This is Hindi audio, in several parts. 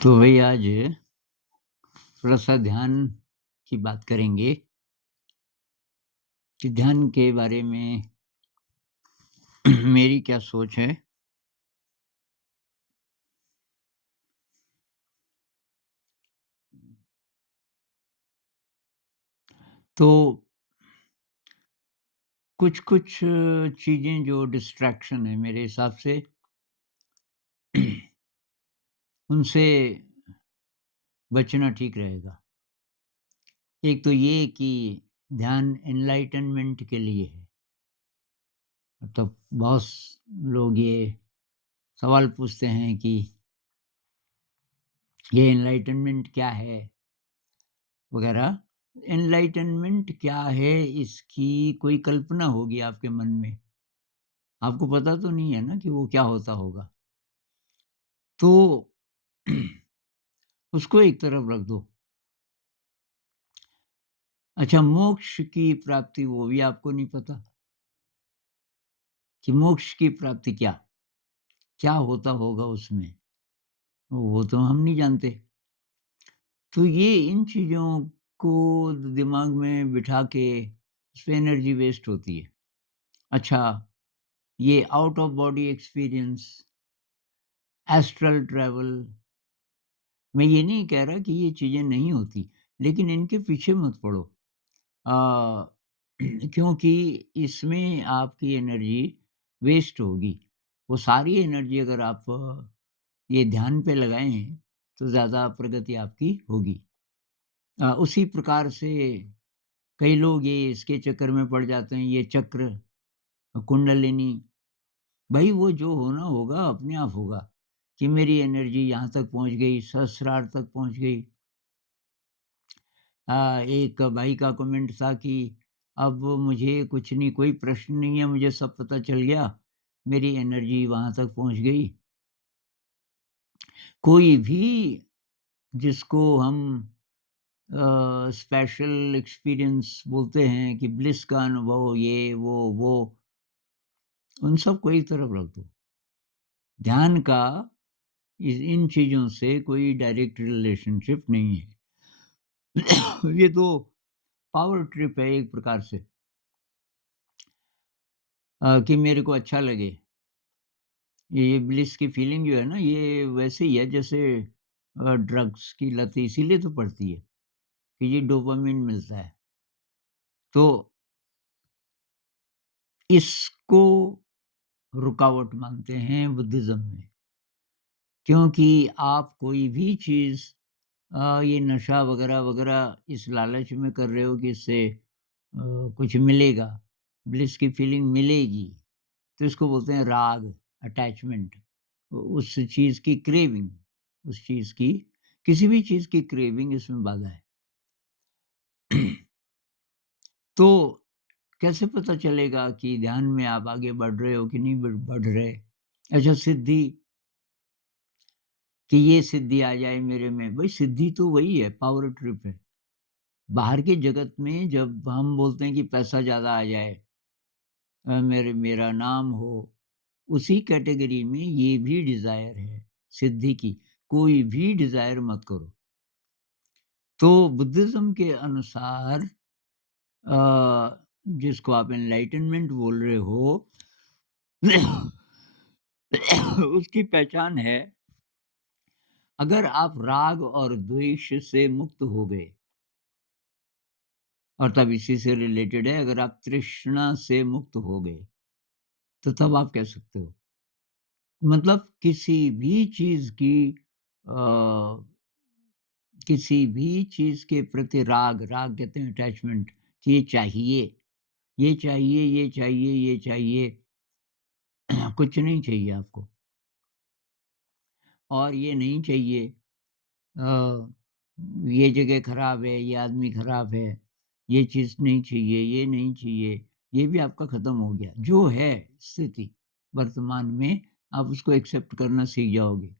तो वही आज थोड़ा-सा ध्यान की बात करेंगे कि ध्यान के बारे में मेरी क्या सोच है। तो कुछ-कुछ चीज़ें जो डिस्ट्रैक्शन है मेरे हिसाब से उनसे बचना ठीक रहेगा। एक तो ये कि ध्यान एनलाइटनमेंट के लिए है। मतलब बहुत लोग ये सवाल पूछते हैं कि ये एनलाइटनमेंट क्या है? वगैरह। एनलाइटनमेंट क्या है इसकी कोई कल्पना होगी आपके मन में। आपको पता तो नहीं है ना कि वो क्या होता होगा। तो उसको एक तरफ रख दो। अच्छा, मोक्ष की प्राप्ति वो भी आपको नहीं पता कि मोक्ष की प्राप्ति क्या? क्या होता होगा उसमें? वो तो हम नहीं जानते। तो ये इन चीज़ों को दिमाग में बिठा के उसपे एनर्जी वेस्ट होती है। अच्छा, ये out of body experience, astral travel, मैं ये नहीं कह रहा कि ये चीज़ें नहीं होती, लेकिन इनके पीछे मत पड़ो। अ, क्योंकि इसमें आपकी एनर्जी वेस्ट होगी। वो सारी एनर्जी अगर आप ये ध्यान पे लगाएँ, तो ज़्यादा प्रगति आपकी होगी। उसी प्रकार से कई लोग ये इसके चक्कर में पड़ जाते हैं, ये चक्र, कुंडलिनी, भई वो जो होना होगा अपने आप होगा, कि मेरी एनर्जी यहाँ तक पहुँच गई, सहस्रार तक पहुँच गई। एक भाई का कमेंट था कि अब मुझे कुछ नहीं, कोई प्रश्न नहीं है, मुझे सब पता चल गया, मेरी एनर्जी वहाँ तक पहुँच गई। कोई भी जिसको हम स्पेशल एक्सपीरियंस बोलते हैं कि ब्लिस का अनुभव, ये, वो, उन सबको एक तरफ रख दो। ध्यान का इस इन चीज़ों से कोई डायरेक्ट रिलेशनशिप नहीं है। ये तो पावर ट्रिप है एक प्रकार से, कि मेरे को अच्छा लगे। ये ब्लिस की फीलिंग जो है ना, ये वैसे ही है जैसे ड्रग्स की लत इसीलिए तो पड़ती है कि ये डोपामाइन मिलता है। तो इसको रुकावट मानते हैं बुद्धिज़्म में, क्योंकि आप कोई भी चीज़ ये नशा वगैरह-वगैरह इस लालच में कर रहे हो कि इससे कुछ मिलेगा, ब्लिस की फीलिंग मिलेगी, तो इसको बोलते हैं राग, अटैचमेंट। उस चीज़ की क्रेविंग, उस चीज़ की, किसी भी चीज़ की क्रेविंग इसमें बाधा है। तो कैसे पता चलेगा कि ध्यान में आप आगे बढ़ रहे हो कि नहीं बढ़ रहे? अच्छा, सिद्धि, कि ये सिद्धि आ जाए मेरे में, भई सिद्धि तो वही है, पावर ट्रिप है। बाहर के जगत में जब हम बोलते हैं कि पैसा ज़्यादा आ जाए, मेरा नाम हो, उसी कैटेगरी में ये भी डिज़ायर है, सिद्धि की। कोई भी डिज़ायर मत करो। तो बुद्धिज़्म के अनुसार जिसको आप एनलाइटनमेंट बोल रहे हो, उसकी पहचान है, अगर आप राग और द्वेष से मुक्त हो गए, और तब इसी से रिलेटेड है, अगर आप तृष्णा से मुक्त हो गए, तो तब आप कह सकते हो। मतलब अ, किसी भी चीज़ के प्रति राग, राग कहते हैं अटैचमेंट, कि ये चाहिए, ये चाहिए, ये चाहिए, ये चाहिए, कुछ नहीं चाहिए आपको, और ये नहीं चाहिए, अ, ये जगह खराब है, ये आदमी खराब है, ये चीज़ नहीं चाहिए, ये नहीं चाहिए, ये भी आपका खत्म हो गया। जो है स्थिति वर्तमान में, आप उसको एक्सेप्ट करना सीख जाओगे।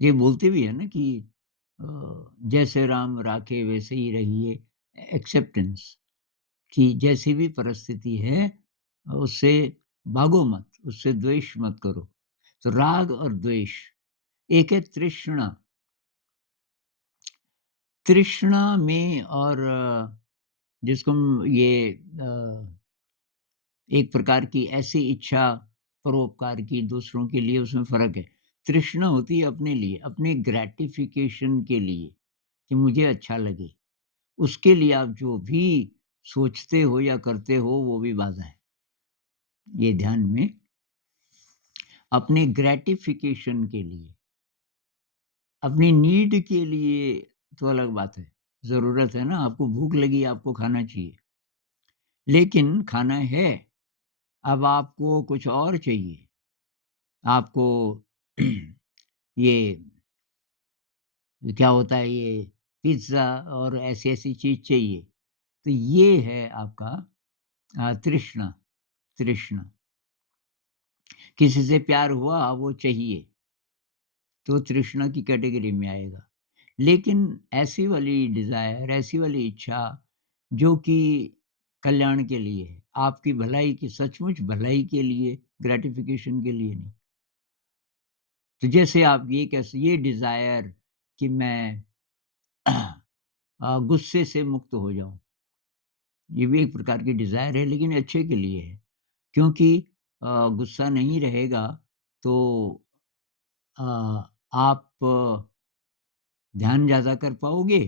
ये बोलते भी है ना कि अ, जैसे राम राखे वैसे ही रहिए, एक्सेप्टेंस, कि जैसी भी परिस्थिति है उससे भागो मत, उससे द्वेष मत करो। तो राग और द्वेष, एक है तृष्णा। तृष्णा में और जिसको हम ये एक प्रकार की ऐसी इच्छा परोपकार की दूसरों के लिए, उसमें फ़र्क है। तृष्णा होती है अपने लिए, अपने ग्रैटिफ़िकेशन के लिए, कि मुझे अच्छा लगे। उसके लिए आप जो भी सोचते हो या करते हो वो भी बाधा है। ये ध्यान में अपने ग्रैटिफ़िकेशन के लिए, अपनी नीड के लिए तो अलग बात है। ज़रूरत है ना, आपको भूख लगी, आपको खाना चाहिए। लेकिन खाना है, अब आपको कुछ और चाहिए। आपको ये क्या होता है, ये पिज़्ज़ा और ऐसी-ऐसी चीज़ चाहिए। तो ये है आपका तृष्णा। तृष्णा, किसी से प्यार हुआ, वो चाहिए, तो तृष्णा की कैटेगरी में आएगा। लेकिन ऐसी वाली डिज़ायर, ऐसी वाली इच्छा जो कि कल्याण के लिए है, आपकी भलाई की, सचमुच भलाई के लिए, ग्रैटिफ़िकेशन के लिए नहीं। तो जैसे आप ये ये डिज़ायर कि मैं गुस्से से मुक्त हो जाऊँ, ये भी एक प्रकार की डिज़ायर है, लेकिन अच्छे के लिए है। क्योंकि गुस्सा नहीं रहेगा तो अ, आप ध्यान ज़्यादा कर पाओगे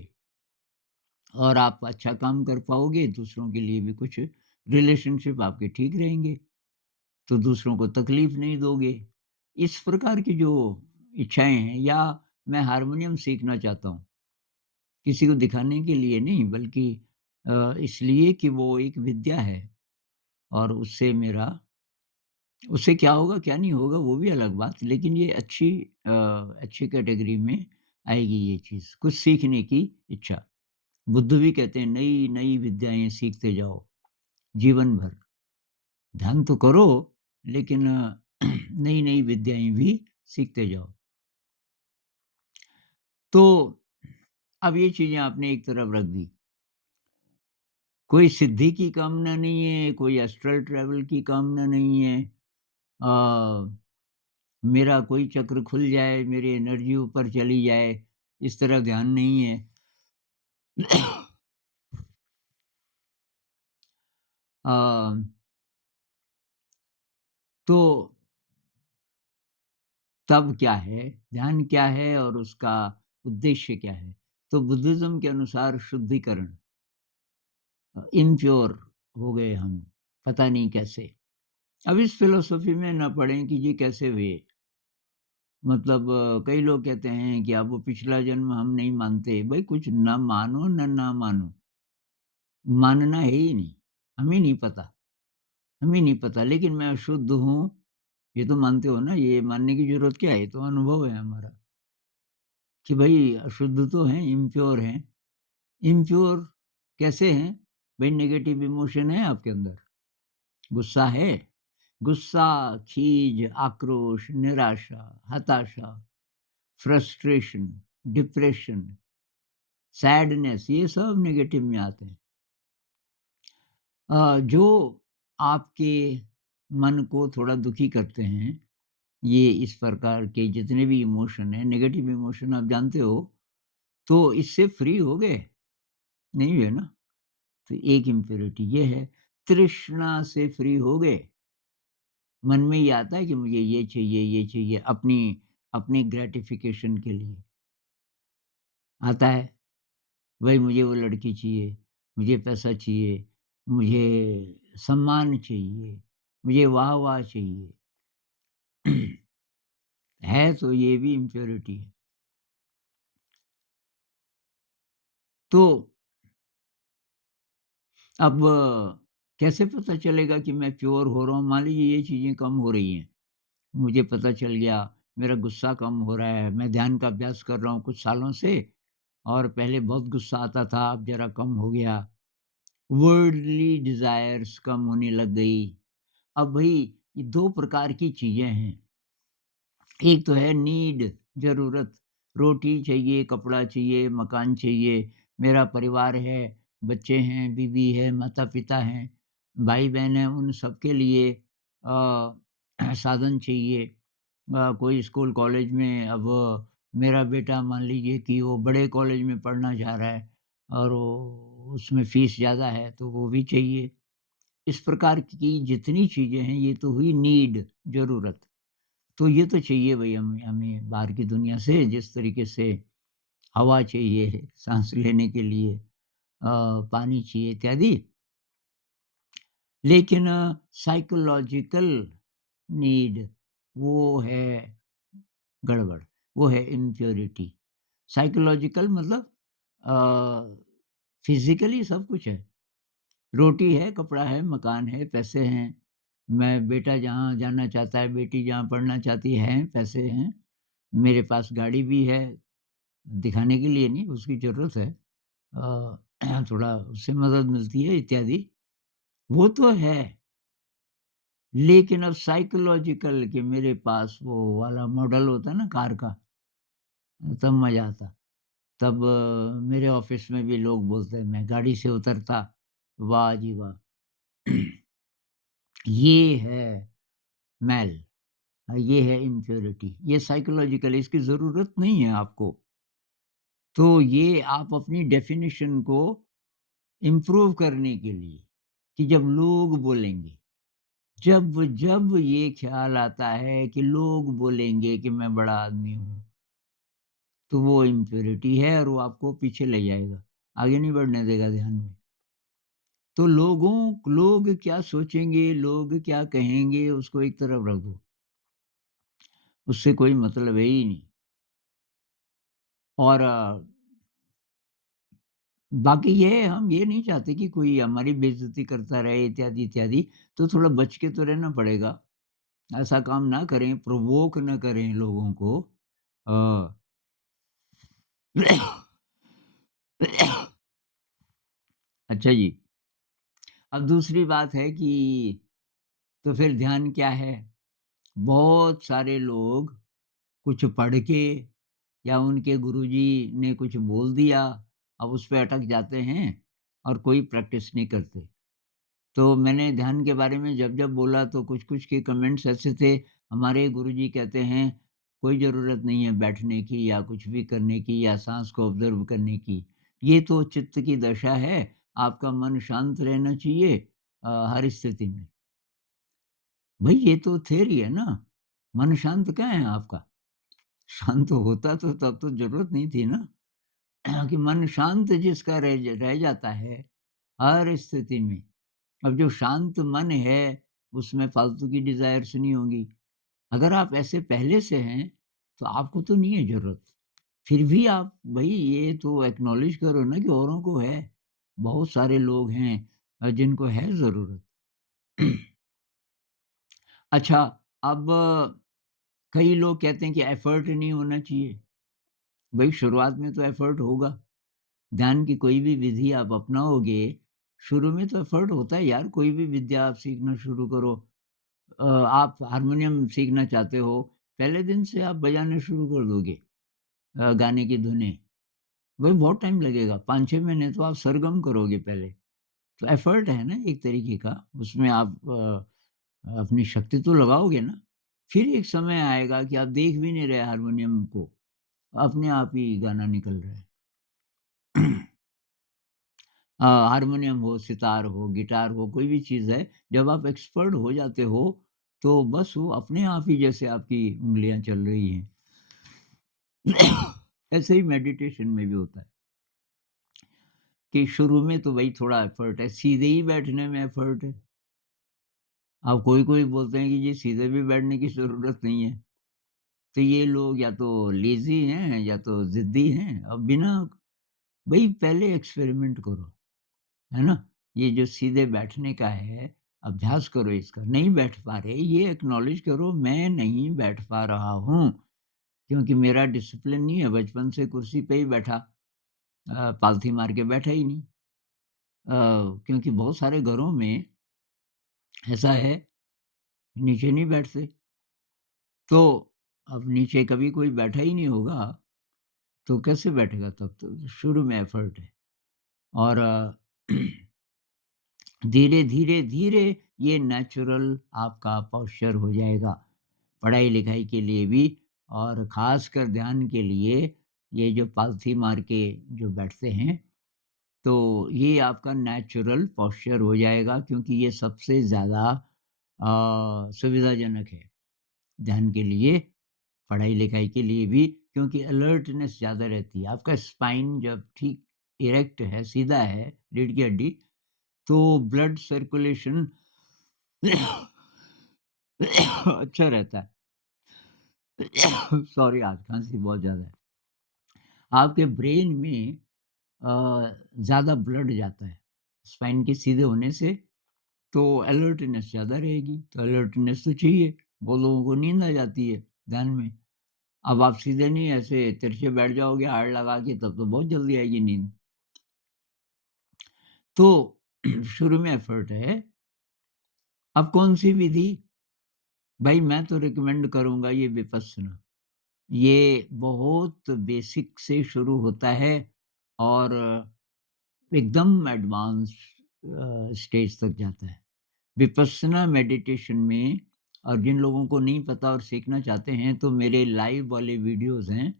और आप अच्छा काम कर पाओगे, दूसरों के लिए भी कुछ रिलेशनशिप आपके ठीक रहेंगे, तो दूसरों को तकलीफ़ नहीं दोगे। इस प्रकार की जो इच्छाएँ हैं, या मैं हारमोनियम सीखना चाहता हूँ, किसी को दिखाने के लिए नहीं, बल्कि इसलिए कि वो एक विद्या है और उससे क्या होगा, क्या नहीं होगा, वो भी अलग बात, लेकिन ये अच्छी कैटेगरी में आएगी ये चीज़, कुछ सीखने की इच्छा। बुद्ध भी कहते हैं, नई-नई विद्याएँ सीखते जाओ, जीवन भर। ध्यान तो करो, लेकिन नई-नई विद्याएँ भी सीखते जाओ। तो अब ये चीज़ें आपने एक तरफ रख दी। कोई सिद्धि की कामना नहीं है, कोई एस्ट्रल ट्रैवल की कामना नहीं है। मेरा कोई चक्र खुल जाए, मेरी एनर्जी ऊपर चली जाए, इस तरफ ध्यान नहीं है। अ, तो तब क्या है, ध्यान क्या है और उसका उद्देश्य क्या है? तो बुद्धिज़्म के अनुसार शुद्धिकरण, इम्प्योर हो गए हम, पता नहीं कैसे। अब इस फ़िलॉसफ़ी में ना पड़ें कि ये कैसे हुए। मतलब कई लोग कहते हैं कि अब वो पिछला जन्म हम नहीं मानते। भई कुछ ना मानो ना मानो, मानना है ही नहीं, हमें नहीं पता, हमें नहीं पता, लेकिन मैं अशुद्ध हूँ, ये तो मानते हो ना, ये मानने की ज़रूरत क्या है? ये तो अनुभव है हमारा कि भई अशुद्ध तो हैं, इम्प्योर हैं। इम्प्योर कैसे हैं? भई नेगेटिव इमोशन है आपके अंदर, गुस्सा है, गुस्सा, खीज, आक्रोश, निराशा, हताशा, फ्रस्ट्रेशन, डिप्रेशन, सैडनेस, ये सब नेगेटिव में आते हैं। जो आपके मन को थोड़ा दुखी करते हैं, ये इस प्रकार के जितने भी इमोशन हैं, नेगेटिव इमोशन आप जानते हो, तो इससे फ्री हो गए? नहीं हुए ना? तो एक इम्प्योरिटी ये है, तृष्णा से फ्री हो गए। मन में ये आता है कि मुझे ये चाहिए अपनी ग्रैटिफ़िकेशन के लिए आता है। भई मुझे वो लड़की चाहिए, मुझे पैसा चाहिए, मुझे सम्मान चाहिए, मुझे वाह-वाह चाहिए। है तो ये भी इम्प्योरिटी है। तो अब कैसे पता चलेगा कि मैं प्योर हो रहा हूँ? मान लीजिए ये चीज़ें कम हो रही हैं, मुझे पता चल गया, मेरा गुस्सा कम हो रहा है, मैं ध्यान का अभ्यास कर रहा हूँ कुछ सालों से और पहले बहुत गुस्सा आता था, अब ज़रा कम हो गया। वर्ल्डली डिज़ायर्स कम होने लग गई। अब भई ये 2 प्रकार की चीज़ें हैं। एक तो है नीड, ज़रूरत, रोटी चाहिए, कपड़ा चाहिए, मकान चाहिए, मेरा परिवार है, बच्चे हैं, बीवी है, माता-पिता हैं, भाई-बहन हैं, उन सबके लिए साधन चाहिए, कोई स्कूल कॉलेज में अब मेरा बेटा मान लीजिए कि वो बड़े कॉलेज में पढ़ना चाह रहा है और वो उसमें फ़ीस ज़्यादा है तो वो भी चाहिए। इस प्रकार की जितनी चीज़ें हैं ये तो हुई नीड, ज़रूरत। तो ये तो चाहिए भई हमें हमें बाहर की दुनिया से जिस तरीके से हवा चाहिए साँस लेने के लिए, पानी चाहिए इत्यादि। लेकिन साइकोलॉजिकल नीड वो है गड़बड़, वो है इम्प्योरिटी। साइकोलॉजिकल मतलब फिज़िकली सब कुछ है। रोटी है, कपड़ा है, मकान है, पैसे हैं। मैं बेटा जहाँ जाना चाहता है, बेटी जहाँ पढ़ना चाहती है, पैसे हैं। मेरे पास गाड़ी भी है, दिखाने के लिए नहीं, उसकी ज़रूरत है। थोड़ा उससे मदद मिलती है इत्यादि। वो तो है, लेकिन अब साइकोलॉजिकल कि मेरे पास वो वाला मॉडल होता है ना कार का, तब मज़ा आता। तब मेरे ऑफ़िस में भी लोग बोलते हैं, मैं गाड़ी से उतरता, वाह जी वाह! ये है मैल, ये है इम्प्योरिटी, ये साइकोलॉजिकल इसकी ज़रूरत नहीं है आपको। तो ये आप अपनी डेफ़िनिशन को इम्प्रूव करने के लिए कि जब लोग बोलेंगे, जब जब ये ख़्याल आता है कि लोग बोलेंगे कि मैं बड़ा आदमी हूँ, तो वो इम्प्योरिटी है और वो आपको पीछे ले जाएगा, आगे नहीं बढ़ने देगा ध्यान में। तो लोग क्या सोचेंगे, लोग क्या कहेंगे, उसको एक तरफ रख दो, उससे कोई मतलब है ही नहीं। और बाकी ये हम ये नहीं चाहते कि कोई हमारी बेइज़्ज़ती करता रहे इत्यादि, इत्यादि, तो थोड़ा बच के तो रहना पड़ेगा। ऐसा काम ना करें, प्रोवोक ना करें लोगों को। अ, अच्छा जी, अब दूसरी बात है कि तो फिर ध्यान क्या है? बहुत सारे लोग कुछ पढ़ के या उनके गुरुजी ने कुछ बोल दिया, अब उस पे अटक जाते हैं और कोई प्रैक्टिस नहीं करते। तो मैंने ध्यान के बारे में जब-जब बोला तो कुछ-कुछ के कमेंट्स ऐसे थे, हमारे गुरुजी कहते हैं, कोई ज़रूरत नहीं है बैठने की या कुछ भी करने की या साँस को ऑब्ज़र्व करने की। ये तो चित्त की दशा है, आपका मन शांत रहना चाहिए हर स्थिति में। भई ये तो थियरी है ना, मन शांत कहाँ है आपका? शांत होता तो तब तो ज़रूरत नहीं थी ना। कि मन शांत जिसका रह जाता है हर स्थिति में। अब जो शांत मन है, उसमें फालतू की डिज़ायर्स नहीं होंगी। अगर आप ऐसे पहले से हैं, तो आपको तो नहीं है ज़रूरत। फिर भी आप भई ये तो एक्नॉलेज करो ना कि औरों को है। बहुत सारे लोग हैं जिनको है ज़रूरत। अच्छा, अब कई लोग कहते हैं कि एफ़र्ट नहीं होना चाहिए। भई शुरुआत में तो एफ़र्ट होगा। ध्यान की कोई भी विधि आप अपनाओगे, शुरू में तो एफ़र्ट होता है यार, कोई भी विद्या आप सीखना शुरू करो। आप हारमोनियम सीखना चाहते हो, पहले दिन से आप बजाना शुरू कर दोगे गाने की धुनें। वही बहुत टाइम लगेगा, 5-6 महीने तो आप सरगम करोगे पहले। तो एफ़र्ट है ना एक तरीके का, उसमें आप अपनी शक्ति तो लगाओगे ना। फिर एक समय आएगा कि आप देख भी नहीं रहे हारमोनियम को, अपने आप ही गाना निकल रहा है। हारमोनियम हो, सितार हो, गिटार हो, कोई भी चीज़ है, जब आप एक्सपर्ट हो जाते हो, तो बस वो अपने आप ही जैसे आपकी उँगलियाँ चल रही हैं। ऐसे ही मेडिटेशन में भी होता है कि शुरू में तो भई थोड़ा एफर्ट है, सीधे ही बैठने में एफर्ट है। अब कोई-कोई बोलते हैं कि जी सीधे भी बैठने की ज़रूरत नहीं है। तो ये लोग या तो लेज़ी हैं या तो ज़िद्दी हैं। अब बिना भई पहले एक्सपेरिमेंट करो। है ना? ये जो सीधे बैठने का है, अभ्यास करो इसका। नहीं बैठ पा रहे, ये एक्नॉलेज करो मैं नहीं बैठ पा रहा हूँ, क्योंकि मेरा डिसिप्लिन नहीं है, बचपन से कुर्सी पे ही बैठा पालथी मार के बैठा ही नहीं। क्योंकि बहुत सारे घरों में ऐसा है, नीचे नहीं बैठते, तो अब नीचे कभी कोई बैठा ही नहीं होगा, तो कैसे बैठेगा तब? तो शुरू में एफर्ट है और धीरे, धीरे, धीरे ये नेचुरल आपका पोस्चर हो जाएगा। पढ़ाई-लिखाई के लिए भी और ख़ासकर ध्यान के लिए ये जो पालथी मार के जो बैठते हैं, तो ये आपका नेचुरल पोस्चर हो जाएगा क्योंकि ये सबसे ज़्यादा सुविधाजनक है, ध्यान के लिए, पढ़ाई-लिखाई के लिए भी क्योंकि अलर्टनेस ज़्यादा रहती है। आपका स्पाइन जब ठीक इरेक्ट है, सीधा है, रीढ़ की हड्डी, तो ब्लड सर्कुलेशन अच्छा रहता है। सॉरी आज खाँसी बहुत ज़्यादा है। आपके ब्रेन में ज़्यादा ब्लड जाता है, स्पाइन के सीधे होने से, तो अलर्टनेस ज़्यादा रहेगी, तो अलर्टनेस तो चाहिए, बहुत लोगों को नींद आ जाती है ध्यान में। अब आप सीधे नहीं ऐसे तिरछे बैठ जाओगे आड़ लगा के तब तो बहुत जल्दी आएगी नींद। तो शुरू में एफर्ट है, अब कौन-सी विधि? भाई मैं तो रिकमेंड करूँगा ये विपस्सना। ये बहुत बेसिक से शुरू होता है और एकदम एडवांस स्टेज तक जाता है। विपस्सना मेडिटेशन में और जिन लोगों को नहीं पता और सीखना चाहते हैं तो मेरे लाइव वाले वीडियोज़ हैं।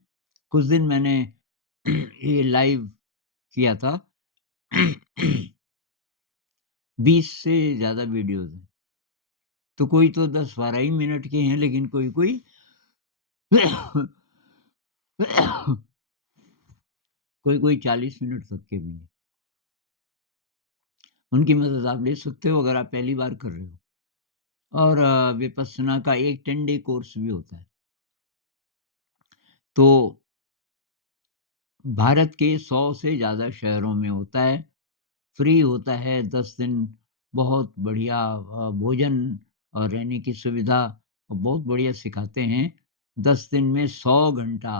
कुछ दिन मैंने ये लाइव किया था। 20 से ज़्यादा वीडियोज़ हैं। तो कोई तो 10-12 ही मिनट के हैं लेकिन कोई-कोई कोई-कोई 40 मिनट तक के भी हैं। उनकी मदद आप ले सकते हो अगर आप पहली बार कर रहे हो। और विपस्सना का एक 10 डे कोर्स भी होता है। तो भारत के 100 से ज़्यादा शहरों में होता है, फ्री होता है 10 दिन, बहुत बढ़िया भोजन और रहने की सुविधा और बहुत बढ़िया सिखाते हैं। 10 दिन में 100 घंटा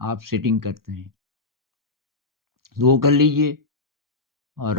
आप सिटिंग करते हैं, तो वो कर लीजिए और